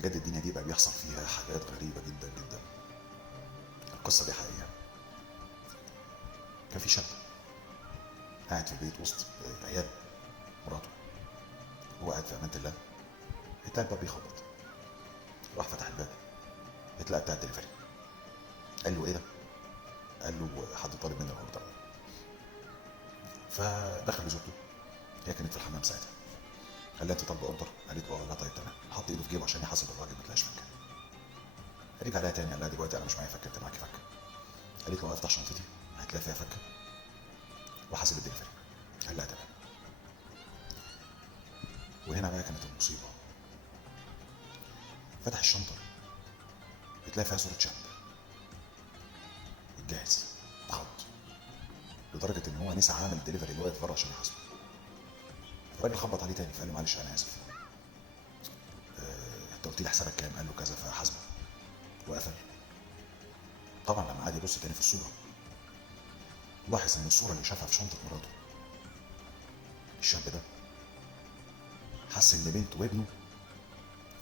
بجد الدنيا دي بقى بيحصل فيها حاجات غريبة جدا جدا. القصة دي حقيقية. كان في شاب قاعد في البيت وسط عيال مراته، هو قاعد في امان الله، اتلاقى الباب بيخبط، راح فتح الباب، اتلاقى بتاع الدليفري. قال له ايه ده؟ قال له حد طالب مني الاوردر. فدخل لزوجته، هي كانت في الحمام ساعتها، قال لها انت طالبه اوردر؟ قالت له اه. لا طيب تمام. حط ايده في جيبه عشان يحاسب الراجل ما تلاقيش فكه. رجع لها تاني قال لها دلوقتي انا مش معايا فكه، انت معاكي فكه؟ قالت له افتح شنطتي هتلاقي فيها فكه وحاسب الدليفري. قال لها تمام. وهنا بقى كانت المصيبه. فتح الشنطه بتلاقي فيها صوره شاب الجاهز اتخض لدرجه ان هو نسى عامل الدليفري اللي واقف بره عشان يحاسبه. الراجل خبط عليه تاني فقال له معلش انا اسف، انت قلت لي حسابك كام؟ قال له كذا، فحاسبه وقفل. طبعا لما قعد يبص تاني في الصوره لاحظ ان الصوره اللي شافها في شنطه مراته، الشاب ده حس ان بنته وابنه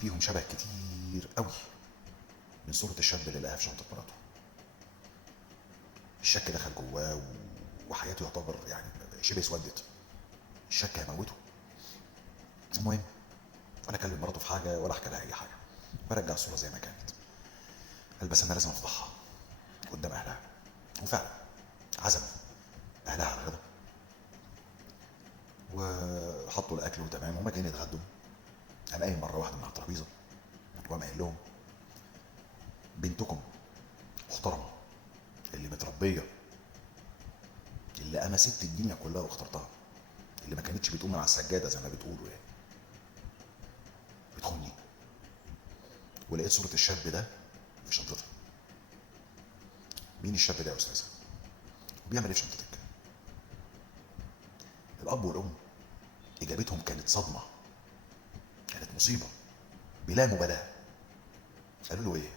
فيهم شبه كتير قوي من صوره الشاب اللي لقاها في شنطه مراته. الشك دخل جواه وحياته يعتبر يعني شبه اسودت. الشك هيموته. المهم ولا كلم مراته في حاجه ولا حكى لها اي حاجه، فرجع الصوره زي ما كانت. قال بس انا لازم افضحها قدام اهلها. وفعلا عزم اهلها على الغدا وحطوا الاكل وتمام، وما جايين يتغدوا قام قايم مره واحده من على الترابيزه وقام قايل لهم بنتكم محترمه اللي متربيه اللي انا سبت الدنيا كلها واخترتها، اللي ما كانتش بتقوم من على السجاده زي ما بتقولوا يعني، بتخوني. ولقيت صوره الشاب ده في شنطتها. مين الشاب ده يا استاذه؟ بيعمل ايه في شنطتك؟ الاب والام اجابتهم كانت صدمه، كانت مصيبه بلا مبالاه. قالوا له ايه؟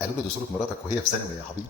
قالوا له دي صوره مراتك وهي في ثانوي يا حبيب.